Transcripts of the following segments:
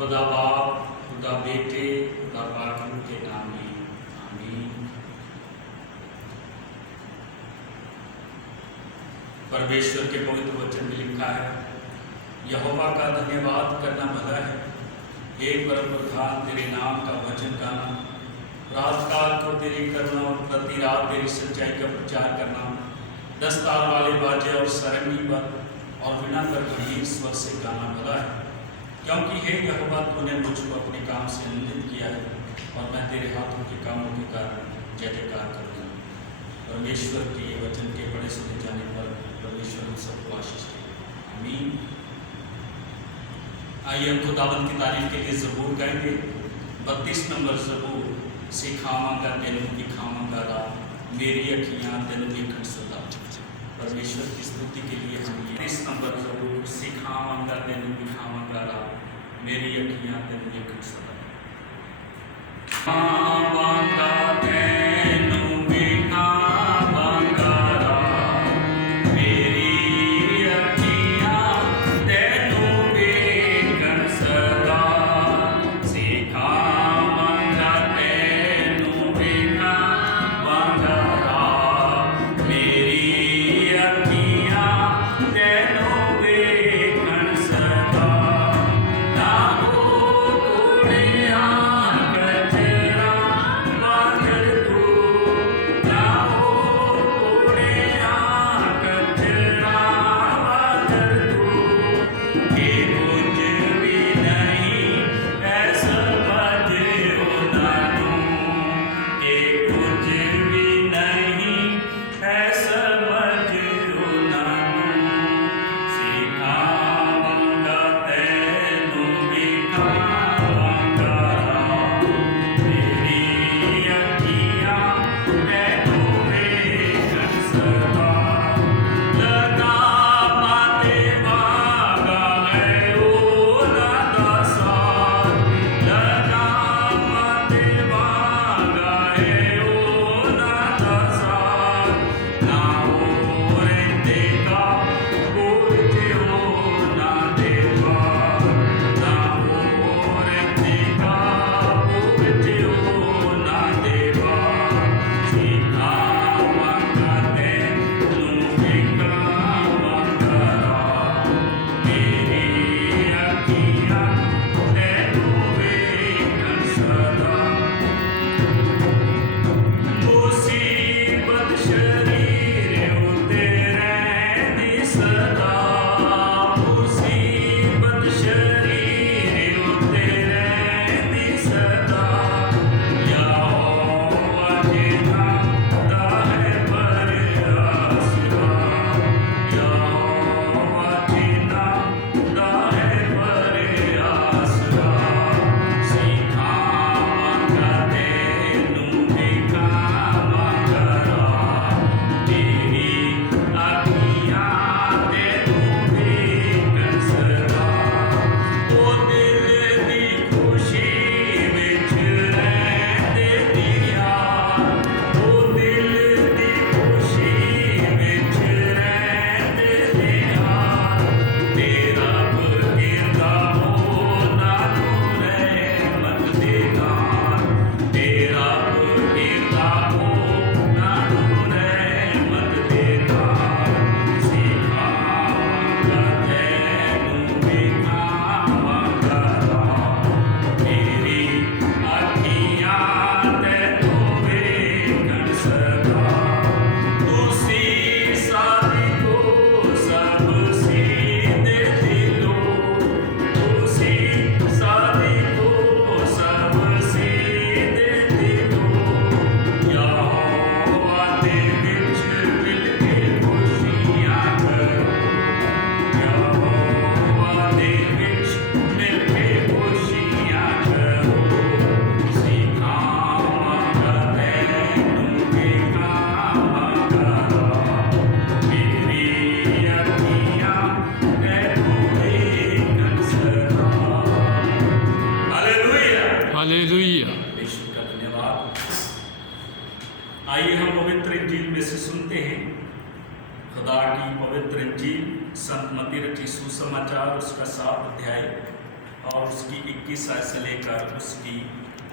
खुदा बाप, खुदा बेटे, खुदा पाक के नाम में आमीन। परमेश्वर के पवित्र वचन में लिखा है, यहोवा का धन्यवाद करना भला है, हे परम प्रधान तेरे नाम का वचन गाना, रात काल को तेरी करुणा और प्रति रात तेरी सच्चाई का प्रचार करना, 10 ताल वाले बाजे और सरंगी पर और वीणा पर गंभीर स्वर से गाना भला है, क्योंकि हे यहोवा तूने मुझको अपने काम से आनंदित किया है और मैं तेरे हाथों के कामों के कारण जय जयकार करूँगा। परमेश्वर के ये वचन के बड़े सुने जाने पर परमेश्वर हम सबको आशीष दे, आमीन। आइए हम खुदावंद की तारीफ के लिए ज़बूर गाएंगे। 32 नंबर ज़बूर, सिखावांगा तेनू दिखावांगा राह, मेरी अखियाँ तेनू देखण सदा। परमेश्वर की स्तुति के लिए हम 30 नंबर ज़बूर, सिखावांगा तेनू दिखावांगा राह, मेरी अखियाँ तेनू देखण सदा। आइए हम पवित्र इंजील में से सुनते हैं। खुदा की पवित्र इंजील संत मत्ती रची सुसमाचार उसका 7 अध्याय और उसकी 21 आयत से लेकर उसकी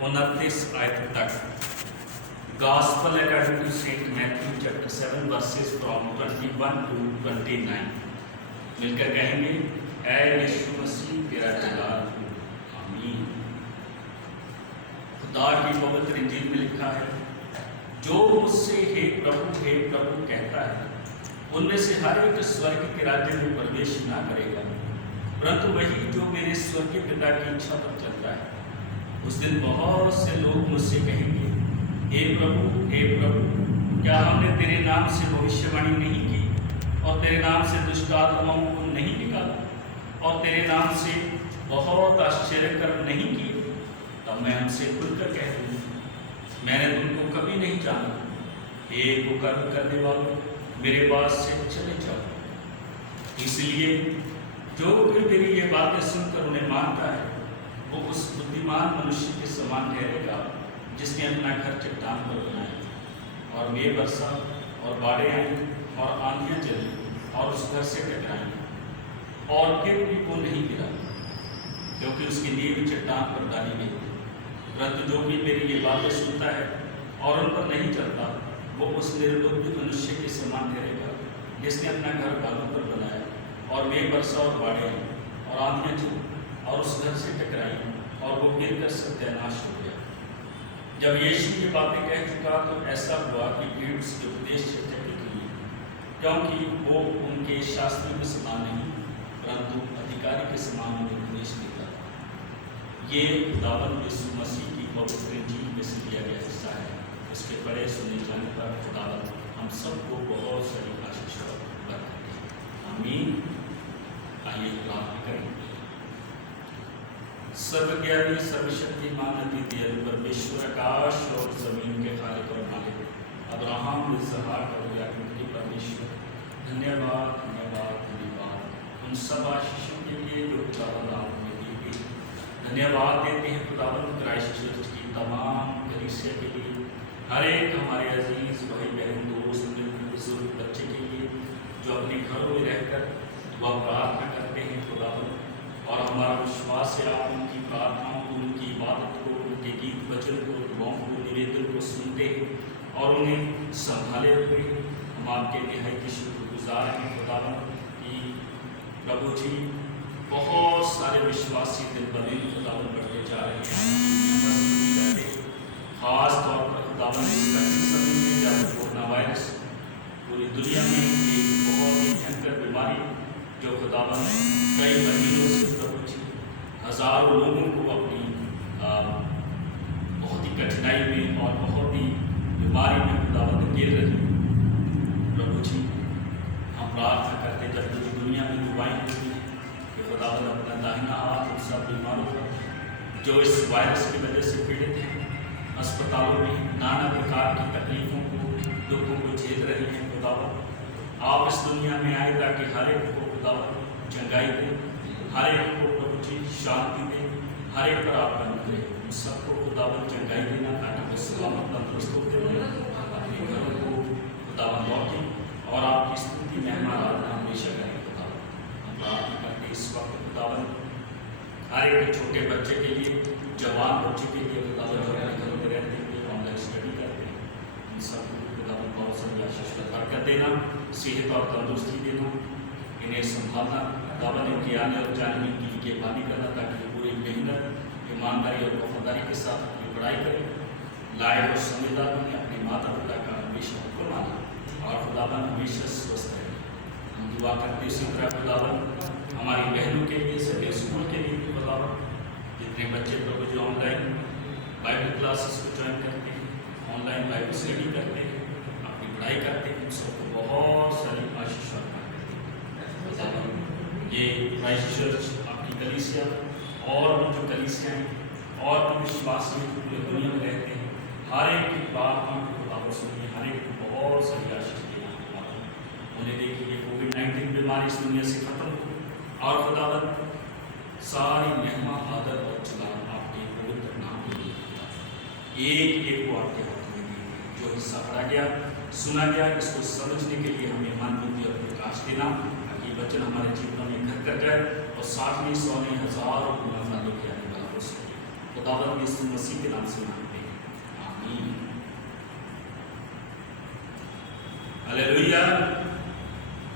29 आयत तक। Gospel according to Saint Matthew chapter 7 verses from 21 to 29। मिलकर कहेंगे, ऐ यीशु मसीह तेरा जलाल हो, आमीन। खुदा की पवित्र इंजील में लिखा है, जो मुझसे हे प्रभु कहता है, उनमें से हर एक स्वर्ग के राज्य में प्रवेश ना करेगा, परंतु वही जो मेरे स्वर्गीय पिता की इच्छा पर चलता है। उस दिन बहुत से लोग मुझसे कहेंगे, हे प्रभु, क्या हमने तेरे नाम से भविष्यवाणी नहीं की और तेरे नाम से दुष्ट आत्माओं को नहीं निकाला और तेरे नाम से बहुत आश्चर्य कर्म नहीं किए? तब मैं उनसे खुलकर कह दूंगा, मैंने तुमको कभी नहीं जाना। हे कुकर्म करने वालों, मेरे पास से चले जाओ। इसलिए जो कोई मेरी ये बातें सुनकर उन्हें मानता है, वो उस बुद्धिमान मनुष्य के समान ठहरेगा जिसने अपना घर चट्टान पर बनाया और मेघ वर्षा और बाढ़ें आई और आंधियां चली और उस घर से टकराई और फिर भी वो नहीं गिरा, क्योंकि उसकी नींव चट्टान पर डाली गई। परंतु जो भी मेरी ये बातें सुनता है और उन पर नहीं चलता, वो उस निर्बुद्धि मनुष्य के समान ठहरेगा जिसने अपना घर बालू पर बनाया और मेघ वर्षा और बाढ़ें आई और आंधियां चली और उस घर से टकराई और वो गिरकर सत्यानाश हो गया। जब यीशु ये बातें कह चुका तो ऐसा हुआ कि भीड़ उसके उपदेश से चकित हुई, क्योंकि वो उनके शास्त्रियों के समान नहीं परंतु अधिकारी के समान उन्हें उपदेश देता था। ये खुदावंद यीशु मसीह की पवित्र इंजील में से दिया गया हिस्सा है। इसके पढ़े सुने जाने पर खुदावंद हम सबको बहुत सारी आशीष बरकते। आमीन। आइए प्रार्थना करें। सर्वज्ञानी सर्वशक्तिमान अद्वितीय परमेश्वर, आकाश और जमीन के खालिक और मालिक, अब्राहम इसहाक और याकूब के परमेश्वर, धन्यवाद धन्यवाद धन्यवाद उन सब आशीषों के लिए जो खुदावंद आपने दी थी। धन्यवाद देते हैं खुदावंद क्राइस्ट चर्च की तमाम कलीसिया के लिए, हर एक हमारे अजीज भाई बहन दोस्त बुजुर्ग बच्चे के लिए जो अपने घरों में रहकर दुआ प्रार्थना करते हैं खुदावंद। और हमारा विश्वास है आप उनकी प्रार्थनाओं को, उनकी इबादत को, उनके गीत वचन को, दुआओं को, निवेदन को सुनते हैं और उन्हें संभाले हुए हैं। हम आपके निहायत शुक्रगुजार हैं खुदावंद कि प्रभु जी बहुत सारे विश्वासी दिन ब दिन खुदावंद बढ़ते जा रहे हैं। खास तौर पर खुदावंद इस कठिन समय में जब कोरोना वायरस पूरी दुनिया में एक बहुत ही भयंकर बीमारी जो खुदावंद कई महीनों से प्रभु जी हजारों लोगों को अपनी बहुत ही कठिनाई में और बहुत ही बीमारी में खुदावंद गिर रही। प्रभु जी हम प्रार्थना करते जब पूरी दुनिया में दुआएं होती हैं कि खुदावंद अपना दाहिना हाथ उन सब बीमारों पर जो इस वायरस की वजह से पीड़ित हैं, अस्पतालों में नाना प्रकार की तकलीफों को, दुखों को झेल रही हैं। खुदावंद आप इस दुनिया में आए ताकि हर एक को खुदावंद चंगाई दे, हर एक को प्रभु जी शांति दे, हर एक पर आपका अनुग्रह, उन सबको खुदावंद चंगाई देना ताकि वो सलामत तंदुरुस्त होते हुए अपने घरों को खुदावंद लौटे और आपकी स्तुति महिमा आराधना हमेशा करें। खुदावंद हम प्रार्थना करते इस वक्त खुदावंद हर एक छोटे बच्चे के लिए, जवान बच्चे के लिए खुदावंद जो अपने घरों में रहते हैं, ऑनलाइन स्टडी करते हैं, इन सबको खुदावंद बहुत सारी आशीष बरकत देना, सेहत और तंदुरुस्ती देना, इन्हें संभालना, खुदावंद इनके आने और जाने में इनकी निगहबानी करना ताकि वो पूरी मेहनत, ईमानदारी और वफादारी के साथ अपनी पढ़ाई करें, लायक और समझदार बने, अपने माता पिता का हमेशा हुक्म माने और खुदावंद हमेशा स्वस्थ रहे। हम दुआ करते इसी तरह खुदावंद हमारी बहनों के लिए, सभी स्कूल के लिए भी खुदावंद जितने बच्चे प्रभु जो ऑनलाइन बाइबल क्लासेस को ज्वाइन करते हैं, ऑनलाइन बाइबल स्टडी करते हैं, अपनी पढ़ाई करते हैं, उन सबको बहुत सारी आशीष ये क्राइस्ट चर्च आपकी कलीसिया और भी जो कलीसियाँ और भी विश्वासी पूरी दुनिया में रहते हैं, हर एक की प्रार्थना को खुदावंद सुनिए, हर एक को बहुत सारी आशीष देना। उन्हें देखिए कोविड-19 बीमारी इस दुनिया से खत्म हो और खुदावंद सारी महिमा आदर और जलाल आपके पवित्र नाम के लिए एक एक को आपके हाथ में दी। जो हिस्सा पढ़ा गया, सुना गया, इसको समझने के लिए हमें मन बुद्धि और प्रकाश देना ताकि वचन हमारे जीवन में घर कर जाए और साथ में 100 नहीं हजारों खुश हो। खुदावंद यीशु मसीह के नाम से मांगते हैं, आमीन। हालेलुया।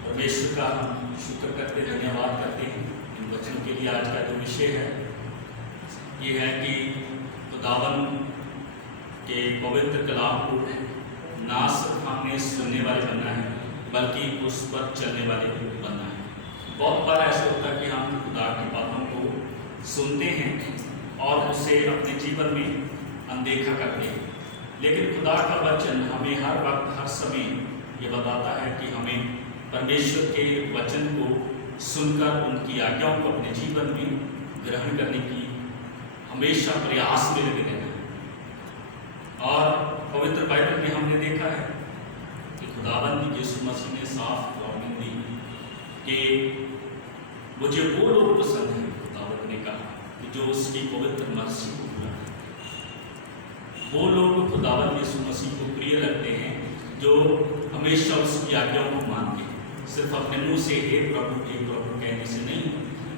परमेश्वर का हम शुक्र करते, धन्यवाद करते हैं इन वचनों के लिए। आज का जो विषय है ये है कि खुदावंद के पवित्र कलाम को ना सिर्फ हमने सुनने वाले बनना है बल्कि उस पर चलने वाले बनना है। बहुत बार ऐसा होता है कि हम खुदा की बातों को सुनते हैं और उसे अपने जीवन में अनदेखा करते हैं, लेकिन खुदा का वचन हमें हर वक्त हर समय ये बताता है कि हमें परमेश्वर के वचन को सुनकर उनकी आज्ञाओं को अपने जीवन में ग्रहण करने की हमेशा प्रयास में लगे रहना है। और पवित्र बाइबल में हमने देखा है कि खुदावंद यीशु मसीह ने साफ वार्निंग दी कि मुझे वो लोग पसंद हैं, खुदावंद ने कहा, कि जो उसकी पवित्र मर्जी को पूरा करें। वो लोग खुदावंद यीशु मसीह को प्रिय लगते हैं जो हमेशा उसकी आज्ञाओं को मानते हैं, सिर्फ अपने मुंह से हे प्रभु कहने से नहीं,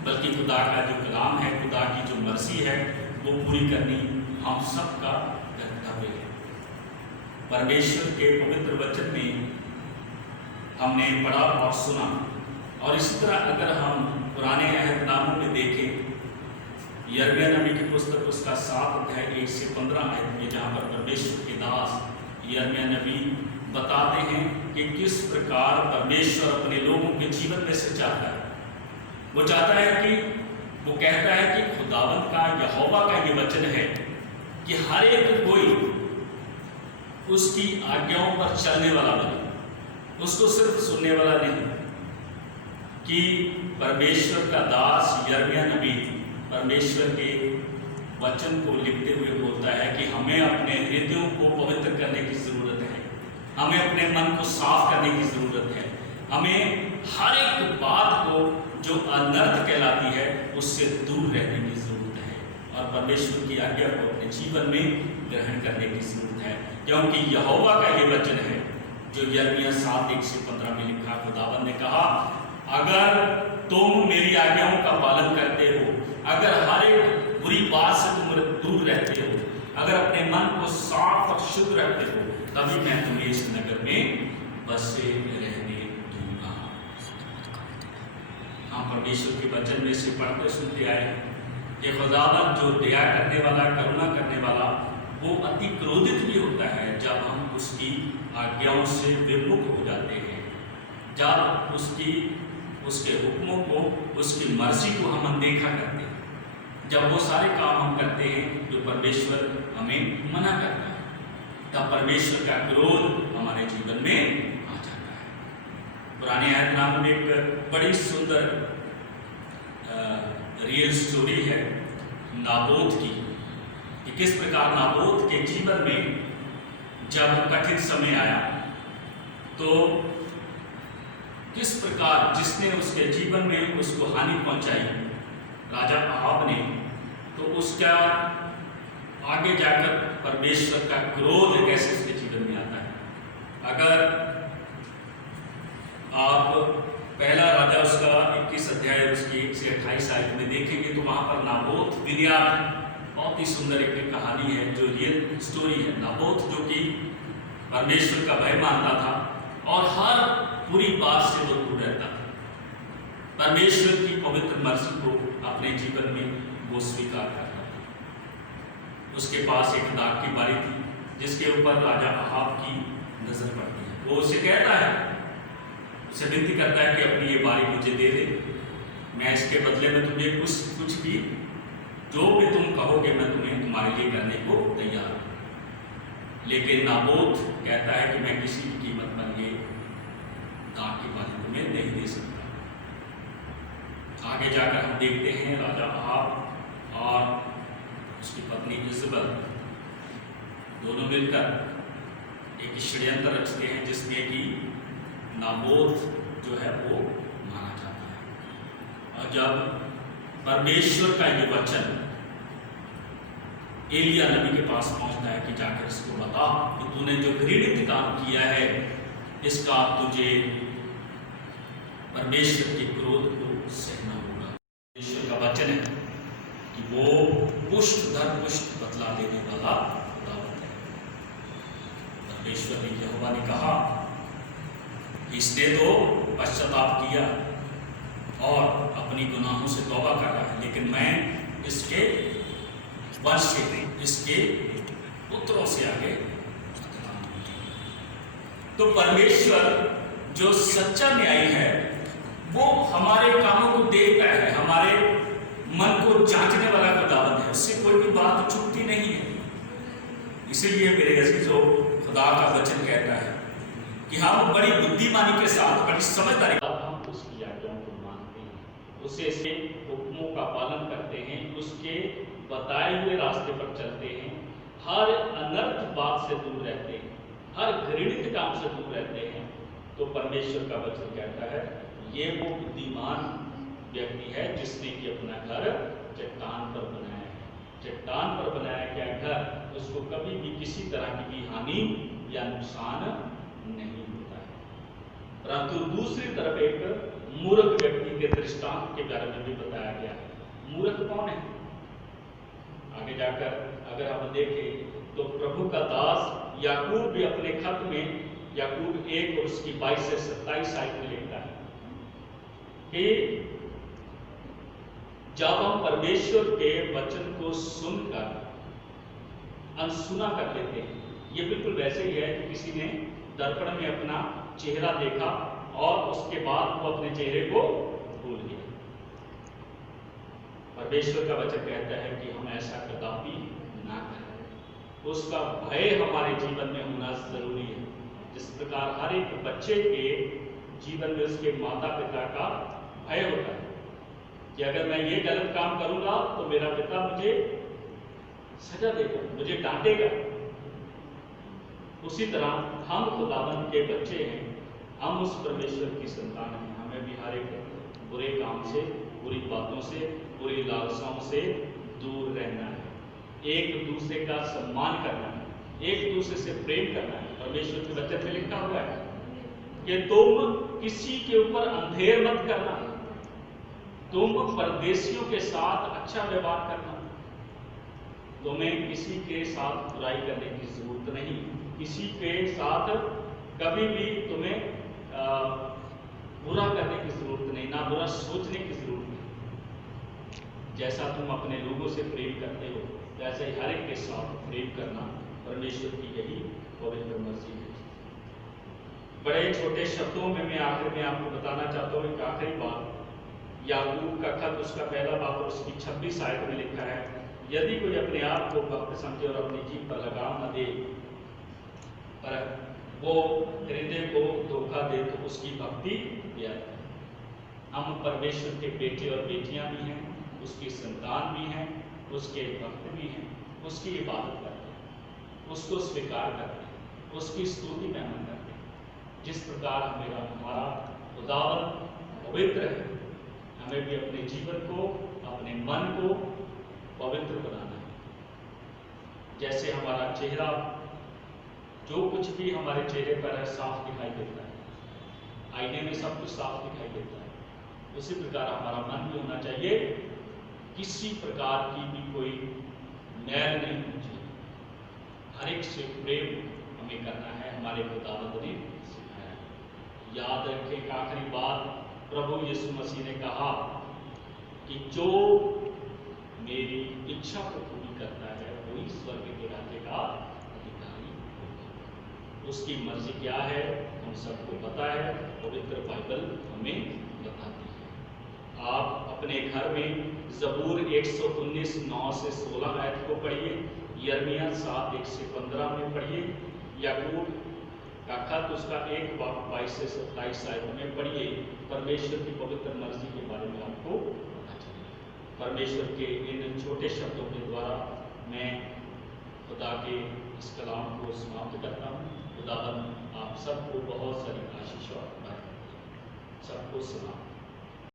बल्कि खुदा का जो कलाम है, खुदा की जो मर्जी है वो पूरी करनी हम सबका कर्तव्य है। परमेश्वर के पवित्र वचन में हमने पढ़ा और सुना, और इसी तरह अगर हम पुराने अहदनामों में देखें, यिर्मयाह नबी की पुस्तक उसका 7 अध्याय 1 से 15 आयत में, जहाँ पर परमेश्वर के दास यिर्मयाह नबी बताते हैं कि किस प्रकार परमेश्वर अपने लोगों के जीवन में से चाहता है। वो चाहता है कि वो कहता है कि खुदावंद का, यहोवा का ये वचन है कि हर एक कोई उसकी आज्ञाओं पर चलने वाला बने, उसको सिर्फ सुनने वाला नहीं। कि परमेश्वर का दास यिर्मयाह नबी परमेश्वर के वचन को लिखते हुए बोलता है कि हमें अपने हृदयों को पवित्र करने की जरूरत है, हमें अपने मन को साफ करने की जरूरत है, हमें हर एक बात को जो अनर्थ कहलाती है उससे दूर रहने की जरूरत है, और परमेश्वर की आज्ञा को अपने जीवन में ग्रहण करने की जरूरत है। क्योंकि यहोवा का ये वचन है जो यिर्मयाह 7:1 से 15 में लिखा। खुदावंद ने कहा, अगर तुम मेरी आज्ञाओं का पालन करते हो, अगर हर एक बुरी बात से तुम दूर रहते हो, अगर अपने मन को साफ और शुद्ध रखते हो, तभी मैं तुम्हें इस नगर में बसे रहने दूंगा। हम परमेश्वर के वचन में से पढ़ते सुनते आए कि खुदावंद जो दया करने वाला, करुणा करने वाला, वो अति क्रोधित भी होता है जब हम उसकी आज्ञाओं से विमुख हो जाते हैं, जब उसके हुक्मों को, उसकी मर्जी को हम अनदेखा करते हैं, जब वो सारे काम हम करते हैं जो परमेश्वर हमें मना करता है, तब परमेश्वर का क्रोध हमारे जीवन में आ जाता है। पुराने अहदनामे में एक बड़ी सुंदर रियल स्टोरी है नाबोत की, कि किस प्रकार नाबोत के जीवन में जब कठिन समय आया तो किस प्रकार जिसने उसके जीवन में उसको हानि पहुंचाई, राजा अहाब ने, तो उसका आगे जाकर परमेश्वर का क्रोध कैसे उसके जीवन में आता है। अगर आप पहला राजा उसका 21 अध्याय उसकी 1 से 28 आयत में देखेंगे तो वहाँ पर नाबोत बिलियाम, बहुत ही सुंदर एक कहानी है जो रियल स्टोरी है। नाबोत जो कि परमेश्वर का भय मानता था और हर बुरी बात से वो दूर रहता था, परमेश्वर की पवित्र मर्जी को अपने जीवन में वो स्वीकार करता था। उसके पास एक दाग की बारी थी जिसके ऊपर राजा अहाब की नजर पड़ती है। वो उसे कहता है, उसे विनती करता है कि अपनी ये बारी मुझे दे दे, मैं इसके बदले में तुम्हें कुछ भी, जो भी तुम कहोगे मैं तुम्हारे लिए करने को तैयार हूँ। लेकिन नाबोत कहता है कि मैं किसी भी कीमत पर ये दाग की बारी तुम्हें नहीं दे सकता। आगे जाकर हम देखते हैं राजा अहाब और उसकी पत्नी इजबल दोनों मिलकर एक षड्यंत्र रचते हैं जिसमें कि नाबोत जो है वो मारा जाता है। और जब परमेश्वर का ये वचन एलिया नबी के पास पहुंचता है कि जाकर इसको बता कि तूने जो घृणित काम किया है इसका तुझे परमेश्वर के क्रोध को सहना होगा। परमेश्वर का वचन है कि वो पुष्ट दर पुष्ट बदला देने वाला खुदावंद है। परमेश्वर ने, यहोवा ने कहा, इसने तो पश्चाताप किया और अपनी गुनाहों से तौबा कर रहा है, लेकिन मैं इसके वंश से, इसके पुत्रों से आगे। तो परमेश्वर जो सच्चा न्यायी है वो हमारे कामों को देखता है, हमारे मन को जांचने वाला खुदावंद है, उससे कोई भी बात छुपती नहीं है। इसीलिए मेरे अजीजों, खुदा का वचन कहता है कि हम बड़ी बुद्धिमानी के साथ, बड़ी समझदारी के साथ हम उसकी आज्ञाओं को मानते हैं, उसे हुक्मों का पालन करते हैं, उसके बताए हुए रास्ते पर चलते हैं, हर अनर्थ बात से दूर रहते हैं, हर घृणित काम से दूर रहते हैं। तो परमेश्वर का वचन कहता है ये वो बुद्धिमान व्यक्ति है जिसने कि अपना घर चट्टान पर बनाया है। चट्टान पर बनाया गया घर उसको कभी भी किसी तरह की भी हानि या नुकसान नहीं होता है। परंतु दूसरी तरफ एक मूर्ख व्यक्ति के दृष्टांत के बारे में भी बताया गया है। मूर्ख कौन है? आगे जाकर अगर हम देखें तो प्रभु का दास याकूब भी अपने खत में, याकूब 1 और उसकी 22 से 27 आयत में लिखता है कि जब हम परमेश्वर के वचन को सुनकर अनसुना कर लेते हैं, ये बिल्कुल वैसे ही है कि किसी ने दर्पण में अपना चेहरा देखा और उसके बाद वो अपने चेहरे को भूल गया। परमेश्वर का वचन कहता है कि हम ऐसा कदापि ना करें, उसका भय हमारे जीवन में होना जरूरी है। जिस प्रकार हर एक बच्चे के जीवन में उसके माता पिता का भय होता है कि अगर मैं ये गलत काम करूंगा तो मेरा पिता मुझे सजा देगा, मुझे डांटेगा। उसी तरह हम खुदावंद के बच्चे हैं, हम उस परमेश्वर की संतान हैं। हमें भी हर एक बुरे काम से, बुरी बातों से, बुरी लालसाओं से दूर रहना है, एक दूसरे का सम्मान करना है, एक दूसरे से प्रेम करना है। परमेश्वर के वचन में लिखा हुआ है कि तुम किसी के ऊपर अंधेर मत करना, तुम परदेशियों के साथ अच्छा व्यवहार करना, तुम्हें किसी के साथ बुराई करने की जरूरत नहीं, किसी के साथ कभी भी तुम्हें बुरा करने की जरूरत नहीं, ना बुरा सोचने की जरूरत नहीं। जैसा तुम अपने लोगों से प्रेम करते हो वैसे ही हर एक के साथ प्रेम करना परमेश्वर की यही पवित्र मर्जी है। बड़े छोटे शब्दों में मैं आखिर में आपको बताना चाहता हूँ एक आखिरी बात। याकूब का खत उसका पहला बाब और उसकी 26 आयत में लिखा है, यदि कोई अपने आप को भक्त समझे और अपनी जीभ पर लगाम न दे पर वो हृदय को धोखा दे तो उसकी भक्ति व्यर्थ है। हम परमेश्वर के बेटे और बेटियां भी हैं, उसकी संतान भी हैं, उसके भक्त भी हैं, उसकी इबादत करते हैं, उसको स्वीकार करते हैं, उसकी स्तुति में अमल करते हैं। जिस प्रकार हमारा खुदावंद पवित्र है, हमें भी अपने जीवन को, अपने मन को पवित्र बनाना है। जैसे हमारा चेहरा, जो कुछ भी हमारे चेहरे पर है साफ दिखाई देता है, आईने में सब कुछ साफ दिखाई देता है, उसी प्रकार हमारा मन भी होना चाहिए, किसी प्रकार की भी कोई मैल नहीं होनी चाहिए। हर एक से प्रेम हमें करना है, हमारे खुदावंद ने सिखाया। याद रखें एक आखिरी बात, प्रभु यीशु मसीह ने कहा कि जो मेरी इच्छा को पूरी करता है वही स्वर्ग के राज्य का अधिकारी होगा। उसकी मर्जी क्या है हम सबको पता है, पवित्र बाइबल हमें बताती है। आप अपने घर में ज़बूर 119 9 से 16 आयत को पढ़िए, यिर्मयाह 7 1 से 15 में पढ़िए, याकूब का खत उसका 1 बाब 22 से 27 आयत में पढ़िए। परमेश्वर की पवित्र मर्जी के बारे में आपको पता चलेगा। परमेश्वर के इन छोटे शब्दों के द्वारा मैं खुदा के इस कलाम को समाप्त करता हूँ। खुदावंद आप सबको बहुत सारी आशीष और सबको सलाम।